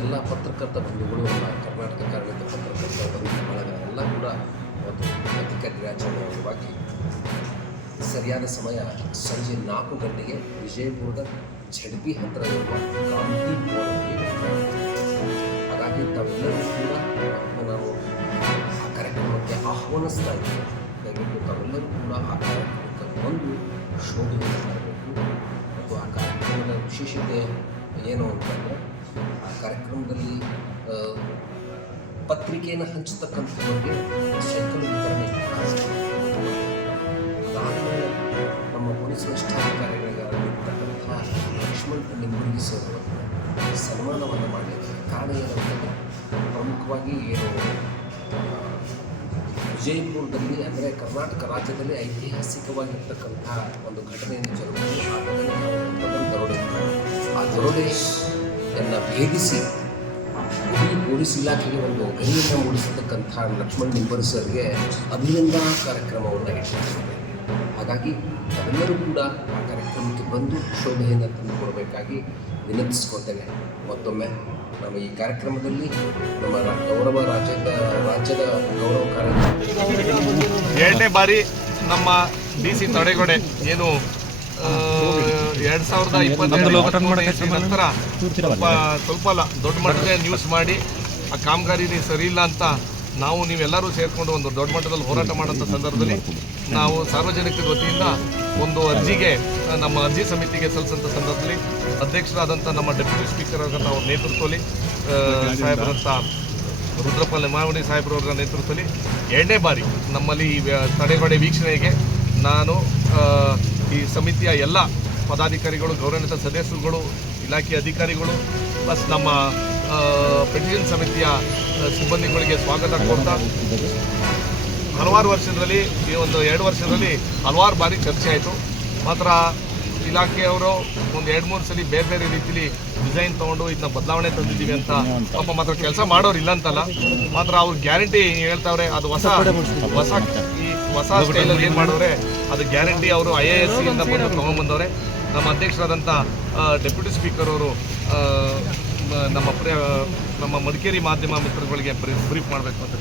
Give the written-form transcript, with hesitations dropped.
ಎಲ್ಲ ಪತ್ರಕರ್ತ ಬಂಧುಗಳು, ಕರ್ನಾಟಕ ಕಾರ್ಯನಿರತ ಪತ್ರಕರ್ತ ಬಂಧು ಬಳಗ ಎಲ್ಲ ಕೂಡ ಒಂದು ಪತ್ರಿಕಾ ದಿನಾಚರಣೆ ಅಂಗವಾಗಿ ಸರಿಯಾದ ಸಮಯ ಸಂಜೆ 4 ಗಂಟೆಗೆ ವಿಜಯಪುರದ ಝಡ್ಪಿ ಹತ್ತಿರ ಇರುವ ಗಾಂಧಿ ಭವನದಲ್ಲಿ. ಹಾಗಾಗಿ ತಾವೆಲ್ಲರೂ ಕೂಡ ನಾವು ಆ ಕಾರ್ಯಕ್ರಮಕ್ಕೆ ಆಹ್ವಾನಿಸ್ತಾ ಇದ್ದೇವೆ. ದಯವಿಟ್ಟು ತಾವೆಲ್ಲರೂ ಕೂಡ ಆ ಕಾರ್ಯಕ್ರಮಕ್ಕೆ ಬಂದು ಶೋಧನೆ ಮಾಡಬೇಕು. ಮತ್ತು ಆ ಕಾರ್ಯಕ್ರಮದ ವಿಶೇಷತೆ ಏನು ಅಂತಂದರೆ, ಆ ಕಾರ್ಯಕ್ರಮದಲ್ಲಿ ಪತ್ರಿಕೆಯನ್ನು ಹಂಚತಕ್ಕಂಥವ್ರಿಗೆ ಸೈಕಲ್ ವಿತರಣೆ. ಅದಾದಮೇಲೆ ನಮ್ಮ ಪೊಲೀಸ್ ವರಿಷ್ಠಾಧಿಕಾರಿಗಳಿರ್ತಕ್ಕಂಥ ಲಕ್ಷ್ಮಣ್ ನಿಂಬುರ್ಗಿ ಸರ್ ಅವರನ್ನು ಸನ್ಮಾನವನ್ನು ಮಾಡಿದ್ದಾರೆ. ಕಾರಣ ಏನಂತಂದರೆ, ಪ್ರಮುಖವಾಗಿ ಏನು ವಿಜಯಪುರದಲ್ಲಿ ಅಂದರೆ ಕರ್ನಾಟಕ ರಾಜ್ಯದಲ್ಲಿ ಐತಿಹಾಸಿಕವಾಗಿರ್ತಕ್ಕಂಥ ಒಂದು ಘಟನೆಯನ್ನು ಜರುಗಿದೆ. ಆ ಘಟನೆ ದರೋಡೆ. ಆ ದರೋಡೆಯನ್ನು ಭೇದಿಸಿ ಇಡೀ ಪೊಲೀಸ್ ಇಲಾಖೆಗೆ ಒಂದು ಗರಿಯನ್ನು ಮೂಡಿಸತಕ್ಕಂಥ ಲಕ್ಷ್ಮಣ್ ನಿಂಬರ್ ಸರ್ಗೆ ಅಭಿನಂದನಾ ಕಾರ್ಯಕ್ರಮವನ್ನು ಇಟ್ಟಿದ್ದಾರೆ. ಹಾಗಾಗಿ ನಾವೆಲ್ಲರೂ ಕೂಡ ಆ ಕಾರ್ಯಕ್ರಮಕ್ಕೆ ಬಂದು ಶೋಭೆಯನ್ನು ತಂದುಕೊಡಬೇಕಾಗಿ ವಿನಂತಿಸ್ಕೊಳ್ತೇನೆ. ಮತ್ತೊಮ್ಮೆ ನಮ್ಮ ಈ ಕಾರ್ಯಕ್ರಮದಲ್ಲಿ ನಮ್ಮ ರಾಜ್ಯದ ಗೌರವ ಕಾರ್ಯಕ್ರಮ 2ನೇ ಬಾರಿ ನಮ್ಮ DC ತಡೆಗೋಡೆ ಏನು 2020 ನಂತರ ಸ್ವಲ್ಪ ದೊಡ್ಡ ಮಟ್ಟದ ನ್ಯೂಸ್ ಮಾಡಿ ಆ ಕಾಮಗಾರಿ ಸರಿ ಇಲ್ಲ ಅಂತ ನೀವೆಲ್ಲರೂ ಸೇರಿಕೊಂಡು ಒಂದು ದೊಡ್ಡ ಮಟ್ಟದಲ್ಲಿ ಹೋರಾಟ ಮಾಡೋಂಥ ಸಂದರ್ಭದಲ್ಲಿ ನಾವು ಸಾರ್ವಜನಿಕರ ವತಿಯಿಂದ ಒಂದು ಅರ್ಜಿಗೆ ನಮ್ಮ ಅರ್ಜಿ ಸಮಿತಿಗೆ ಸಲ್ಲಿಸೋಂಥ ಸಂದರ್ಭದಲ್ಲಿ ಅಧ್ಯಕ್ಷರಾದಂಥ ನಮ್ಮ ಡೆಪ್ಯೂಟಿ ಸ್ಪೀಕರ್ ಆದಂಥ ಅವ್ರ ನೇತೃತ್ವದಲ್ಲಿ ಸಾಹೇಬರಂಥ ರುದ್ರಪ್ಪ ಲೆಮಾವಣಿ ಸಾಹೇಬ್ರವರ ನೇತೃತ್ವದಲ್ಲಿ 2ನೇ ಬಾರಿ ನಮ್ಮಲ್ಲಿ ಈ ತಡೆಗೋಡೆ ವೀಕ್ಷಣೆಗೆ ನಾನು ಈ ಸಮಿತಿಯ ಎಲ್ಲ ಪದಾಧಿಕಾರಿಗಳು, ಗೌರವಾನ್ವಿತ ಸದಸ್ಯರುಗಳು, ಇಲಾಖೆ ಅಧಿಕಾರಿಗಳು ಪ್ಲಸ್ ನಮ್ಮ ಪೆಟಿಷನ್ ಸಮಿತಿಯ ಸಿಬ್ಬಂದಿಗಳಿಗೆ ಸ್ವಾಗತ ಕೊಡ್ತಾ, ಹಲವಾರು ವರ್ಷದಲ್ಲಿ ಈ ಒಂದು 2 ವರ್ಷದಲ್ಲಿ ಹಲವಾರು ಬಾರಿ ಚರ್ಚೆ ಆಯಿತು. ಮಾತ್ರ ಇಲಾಖೆಯವರು ಒಂದು 2-3 ಸಲ ಬೇರೆ ಬೇರೆ ರೀತಿಲಿ ಡಿಸೈನ್ ತೊಗೊಂಡು ಇದನ್ನ ಬದಲಾವಣೆ ತಂದಿದ್ದೀವಿ ಅಂತ ಪಾಪ ಮಾತ್ರ ಕೆಲಸ ಮಾಡೋರು ಇಲ್ಲ ಅಂತಲ್ಲ, ಮಾತ್ರ ಅವ್ರು ಗ್ಯಾರಂಟಿ ಹೇಳ್ತಾವ್ರೆ. ಅದು ಹೊಸ ಸ್ಟೈಲಲ್ಲಿ ಏನು ಮಾಡೋರೆ ಅದು ಗ್ಯಾರಂಟಿ ಅವರು IAS ಇಂದ ಬಂದು ತೊಗೊಂಡ್ಬಂದವ್ರೆ. ನಮ್ಮ ಅಧ್ಯಕ್ಷರಾದಂಥ ಡೆಪ್ಯೂಟಿ ಸ್ಪೀಕರ್ ಅವರು ನಮ್ಮ ಮಡಿಕೇರಿ ಮಾಧ್ಯಮ ಮಿತ್ರಗಳಿಗೆ ಬ್ರೀಫ್ ಮಾಡಬೇಕು ಅಂತ